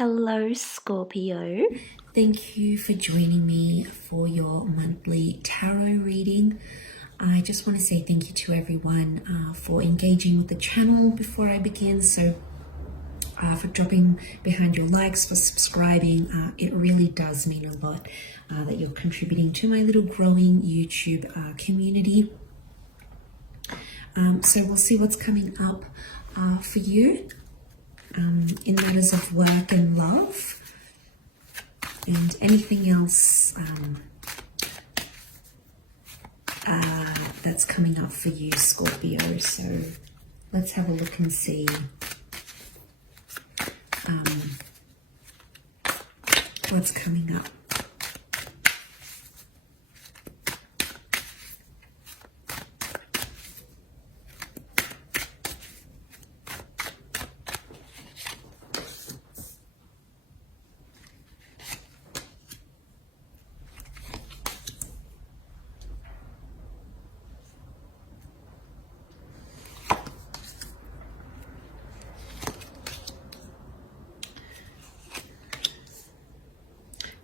Hello, Scorpio. Thank you for joining me for your monthly tarot reading. I just want to say thank you to everyone for engaging with the channel before I begin. So for dropping behind your likes, for subscribing. It really does mean a lot that you're contributing to my little growing YouTube community. So we'll see what's coming up for you in matters of work and love and anything else that's coming up for you, Scorpio. So let's have a look and see what's coming up.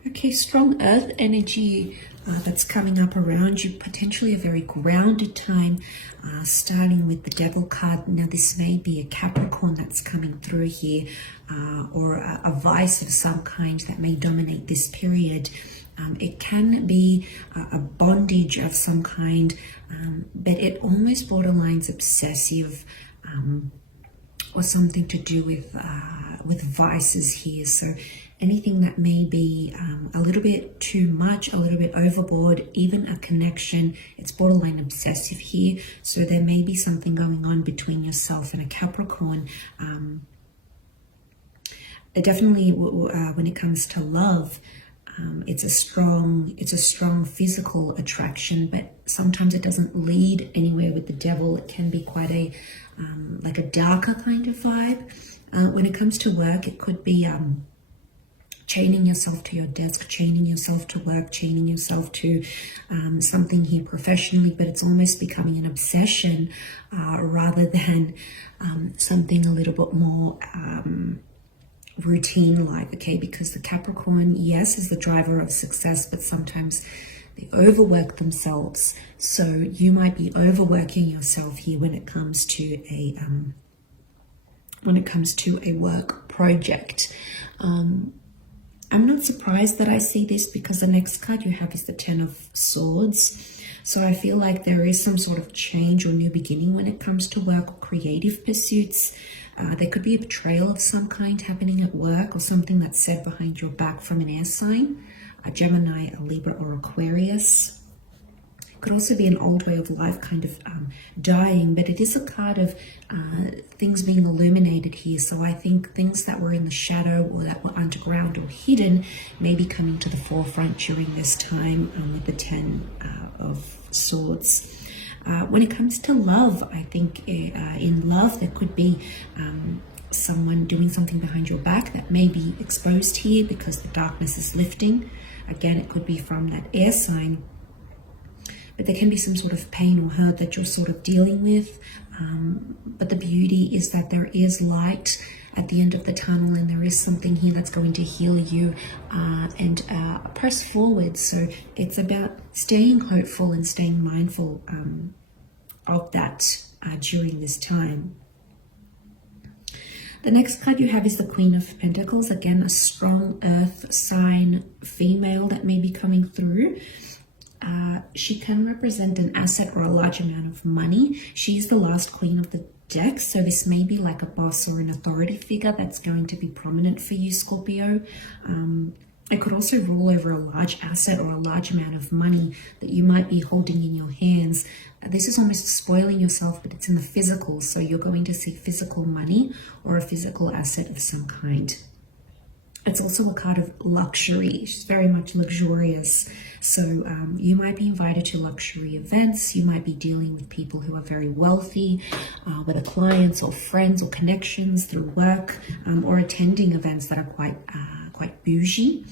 Okay, strong earth energy that's coming up around you, potentially a very grounded time, starting with the Devil card. Now, this may be a Capricorn that's coming through here, or a vice of some kind that may dominate this period. It can be a bondage of some kind, but it almost borderlines obsessive, or something to do with vices here. So anything that may be a little bit too much, a little bit overboard, even a connection, it's borderline obsessive here. So there may be something going on between yourself and a Capricorn. Definitely when it comes to love, it's a strong physical attraction, but sometimes it doesn't lead anywhere with the Devil. It can be quite a like a darker kind of vibe. When it comes to work, it could be chaining yourself to your desk, chaining yourself to work, chaining yourself to something here professionally, but it's almost becoming an obsession rather than something a little bit more routine-like, okay? Because the Capricorn, yes, is the driver of success, but sometimes they overwork themselves. So you might be overworking yourself here when it comes to a work project. I'm not surprised that I see this, because the next card you have is the Ten of Swords. So I feel like there is some sort of change or new beginning when it comes to work or creative pursuits. There could be a betrayal of some kind happening at work, or something that's said behind your back from an air sign, a Gemini, a Libra, or Aquarius. It could also be an old way of life kind of dying, but it is a card of things being illuminated here. So I think things that were in the shadow or that were underground or hidden may be coming to the forefront during this time with the Ten of Swords. When it comes to love, I think in love there could be someone doing something behind your back that may be exposed here because the darkness is lifting. Again, it could be from that air sign, but there can be some sort of pain or hurt that you're sort of dealing with. But the beauty is that there is light at the end of the tunnel, and there is something here that's going to heal you and press forward. So it's about staying hopeful and staying mindful of that during this time. The next card you have is the Queen of Pentacles. Again, a strong earth sign female that may be coming through. She can represent an asset or a large amount of money. She's the last queen of the deck, so this may be like a boss or an authority figure that's going to be prominent for you, Scorpio. It could also rule over a large asset or a large amount of money that you might be holding in your hands. This is almost spoiling yourself, but it's in the physical, so you're going to see physical money or a physical asset of some kind. It's also a card of luxury. She's very much luxurious. So you might be invited to luxury events. You might be dealing with people who are very wealthy, whether clients or friends or connections through work, or attending events that are quite bougie.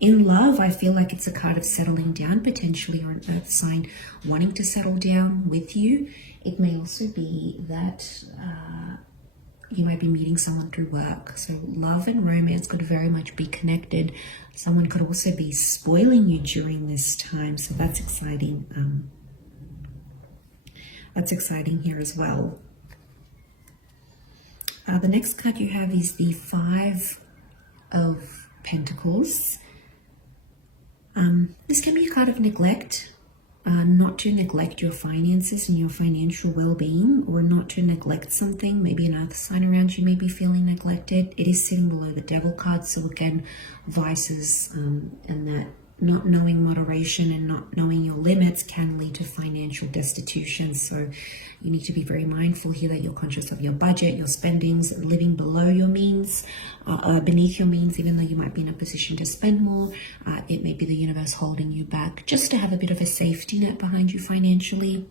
In love, I feel like it's a card of settling down, potentially, or an earth sign wanting to settle down with you. It may also be that you might be meeting someone through work. So love and romance could very much be connected. Someone could also be spoiling you during this time. So that's exciting. That's exciting here as well. The next card you have is the Five of Pentacles. This can be a card of neglect. Not to neglect your finances and your financial well-being, or not to neglect something. Maybe another sign around you may be feeling neglected. It is sitting below the Devil card, so again, vices and that not knowing moderation and not knowing your limits can lead to financial destitution. So you need to be very mindful here that you're conscious of your budget, your spendings, living below your means, beneath your means, even though you might be in a position to spend more. It may be the universe holding you back just to have a bit of a safety net behind you financially.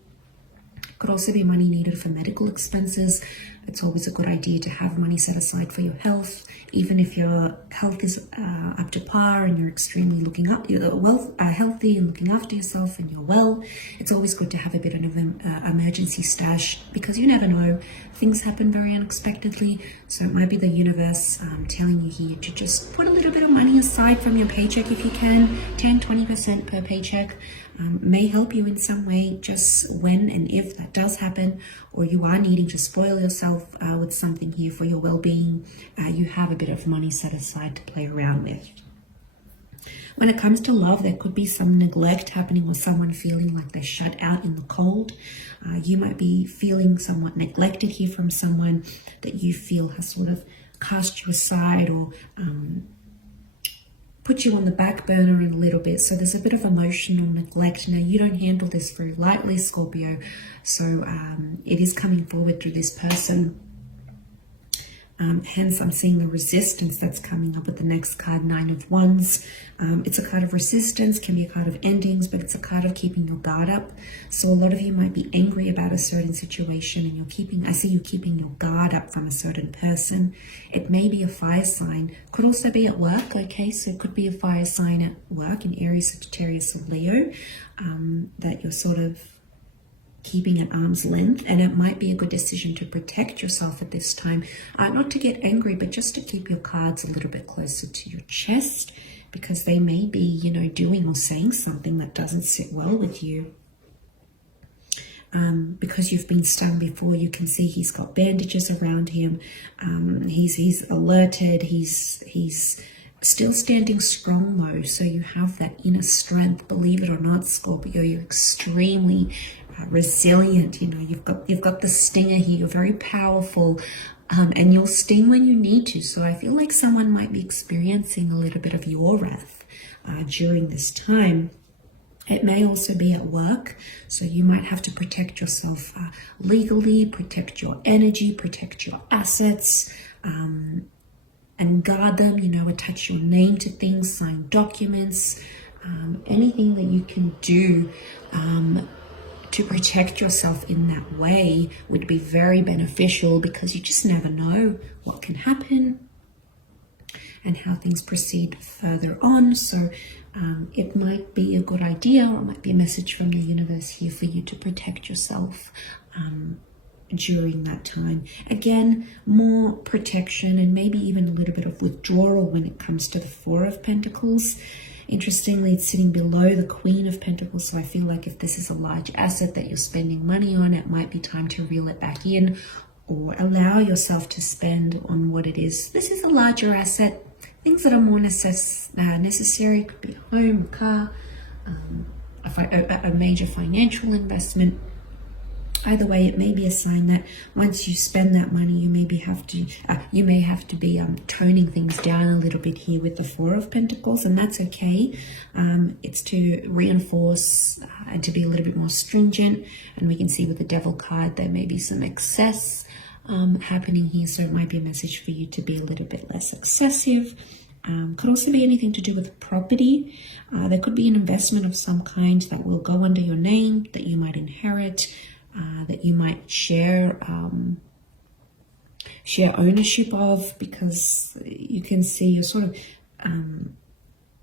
Could also be money needed for medical expenses. It's always a good idea to have money set aside for your health, even if your health is up to par and you're extremely healthy and looking after yourself and you're well. It's always good to have a bit of an emergency stash, because you never know, things happen very unexpectedly. So it might be the universe telling you here to just put a little bit of money aside from your paycheck if you can. 10-20% per paycheck may help you in some way, just when and if that does happen, or you are needing to spoil yourself with something here for your well-being. You have a bit of money set aside to play around with. When it comes to love, there could be some neglect happening with someone feeling like they're shut out in the cold. You might be feeling somewhat neglected here from someone that you feel has sort of cast you aside or put you on the back burner a little bit. So there's a bit of emotional neglect. Now, you don't handle this very lightly, Scorpio. So it is coming forward through this person. Hence, I'm seeing the resistance that's coming up with the next card, Nine of Wands. It's a card of resistance, can be a card of endings, but it's a card of keeping your guard up. So a lot of you might be angry about a certain situation and I see you keeping your guard up from a certain person. It may be a fire sign, could also be at work, okay? So it could be a fire sign at work in Aries, Sagittarius, or Leo, that you're sort of keeping at arm's length, and it might be a good decision to protect yourself at this time, not to get angry, but just to keep your cards a little bit closer to your chest, because they may be, doing or saying something that doesn't sit well with you. Because you've been stung before, you can see he's got bandages around him. He's alerted. He's still standing strong though, so you have that inner strength. Believe it or not, Scorpio, you're extremely resilient. You've got the stinger here. You're very powerful, and you'll sting when you need to. So I feel like someone might be experiencing a little bit of your wrath during this time. It may also be at work, so you might have to protect yourself legally, protect your energy, protect your assets, and guard them, attach your name to things, sign documents, anything that you can do to protect yourself in that way would be very beneficial, because you just never know what can happen and how things proceed further on. So it might be a good idea, or it might be a message from the universe here for you to protect yourself during that time. Again, more protection and maybe even a little bit of withdrawal when it comes to the Four of Pentacles. Interestingly, it's sitting below the Queen of Pentacles, so I feel like if this is a large asset that you're spending money on, it might be time to reel it back in, or allow yourself to spend on what it is. This is a larger asset. Things that are more necessary, could be a home, a car, a major financial investment. Either way, it may be a sign that once you spend that money, you may have to be toning things down a little bit here with the Four of Pentacles, and that's okay. It's to reinforce and to be a little bit more stringent. And we can see with the Devil card, there may be some excess happening here, so it might be a message for you to be a little bit less excessive. Could also be anything to do with property. There could be an investment of some kind that will go under your name, that you might inherit, that you might share ownership of, because you can see you're sort of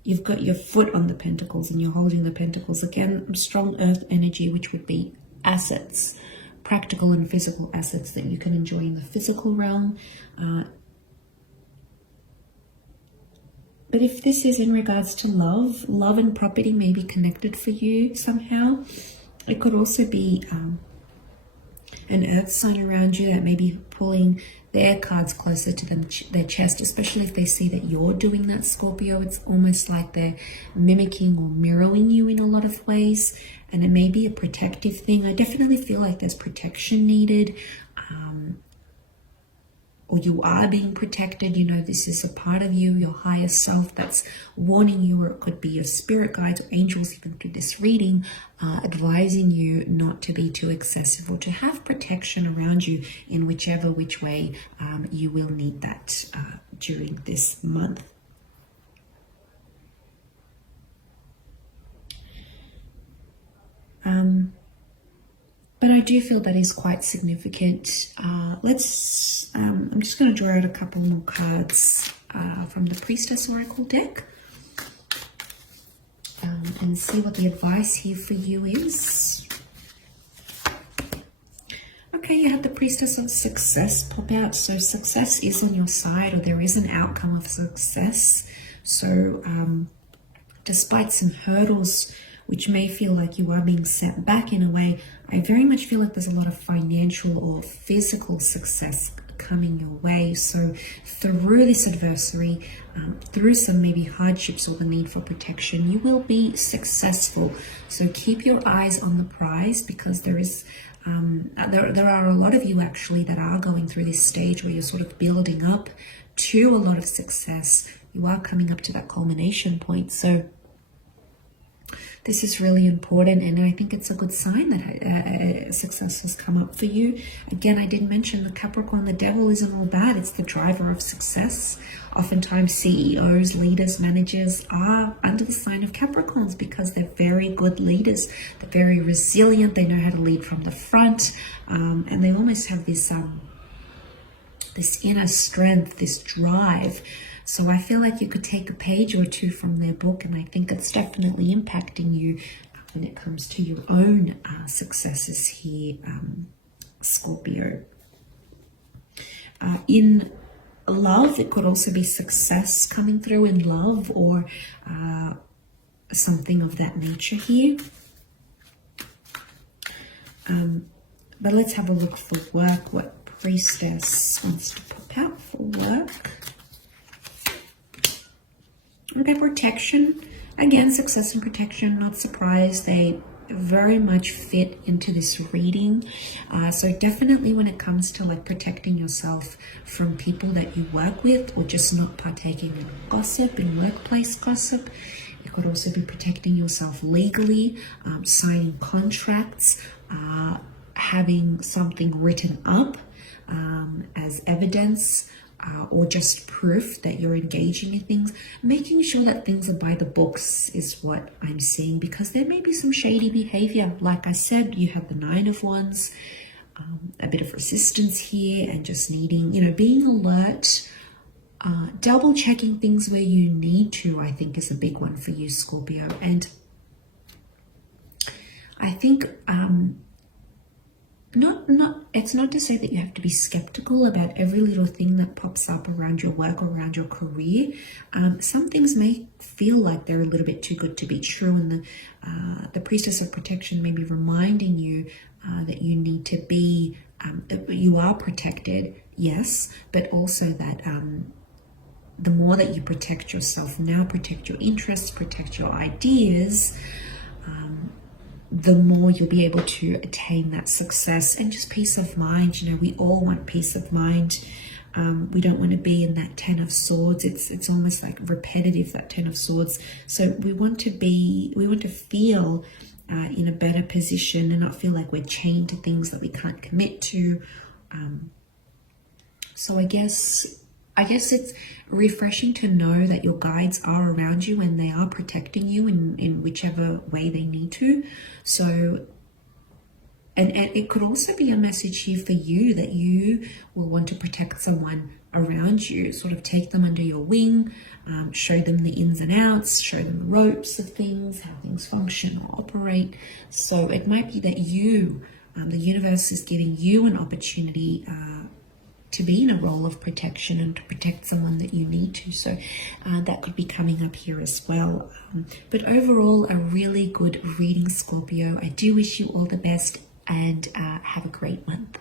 you've got your foot on the Pentacles and you're holding the Pentacles. Again, strong earth energy, which would be assets, practical and physical assets that you can enjoy in the physical realm. But if this is in regards to love and property may be connected for you somehow. It could also be an earth sign around you that may be pulling their cards closer to their chest, especially if they see that you're doing that, Scorpio. It's almost like they're mimicking or mirroring you in a lot of ways, and it may be a protective thing. I definitely feel like there's protection needed, or you are being protected. You know, this is a part of you, your higher self, that's warning you, or it could be your spirit guides or angels, even through this reading, advising you not to be too excessive or to have protection around you in which way you will need that during this month. But I do feel that is quite significant. I'm just going to draw out a couple more cards from the Priestess Oracle deck and see what the advice here for you is. Okay, you had the Priestess of Success pop out. So success is on your side, or there is an outcome of success. So despite some hurdles which may feel like you are being set back in a way, I very much feel like there's a lot of financial or physical success coming your way. So through this adversary, through some maybe hardships or the need for protection, you will be successful. So keep your eyes on the prize, because there is there are a lot of you actually that are going through this stage where you're sort of building up to a lot of success. You are coming up to that culmination point. So this is really important, and I think it's a good sign that success has come up for you. Again, I did mention the Capricorn, the devil isn't all bad. It's the driver of success. Oftentimes CEOs, leaders, managers are under the sign of Capricorns because they're very good leaders. They're very resilient. They know how to lead from the front, and they almost have this inner strength, this drive. So I feel like you could take a page or two from their book, and I think it's definitely impacting you when it comes to your own successes here, Scorpio. In love, it could also be success coming through in love, or something of that nature here. But let's have a look for work. What Priestess wants to pop out for work? Okay, protection. Again, success and protection, not surprised. They very much fit into this reading. So definitely when it comes to like protecting yourself from people that you work with, or just not partaking in gossip, in workplace gossip. It could also be protecting yourself legally, signing contracts, having something written up as evidence, or just proof that you're engaging in things. Making sure that things are by the books is what I'm seeing, because there may be some shady behavior. Like I said, you have the Nine of Wands, a bit of resistance here, and just needing, being alert, double checking things where you need to, I think is a big one for you, Scorpio. And I think it's not to say that you have to be skeptical about every little thing that pops up around your work or around your career. Some things may feel like they're a little bit too good to be true, and the Priestess of Protection may be reminding you that you need to be, you are protected, yes, but also that the more that you protect yourself now, protect your interests, protect your ideas, the more you'll be able to attain that success and just peace of mind. We all want peace of mind. We don't want to be in that Ten of Swords. It's almost like repetitive, that Ten of Swords. So we want to feel in a better position and not feel like we're chained to things that we can't commit to. So I guess it's refreshing to know that your guides are around you and they are protecting you in whichever way they need to. So, and it could also be a message here for you that you will want to protect someone around you, sort of take them under your wing, show them the ins and outs, show them the ropes of things, how things function or operate. So it might be that you The universe is giving you an opportunity to be in a role of protection and to protect someone that you need to. So that could be coming up here as well. But overall, a really good reading, Scorpio. I do wish you all the best and have a great month.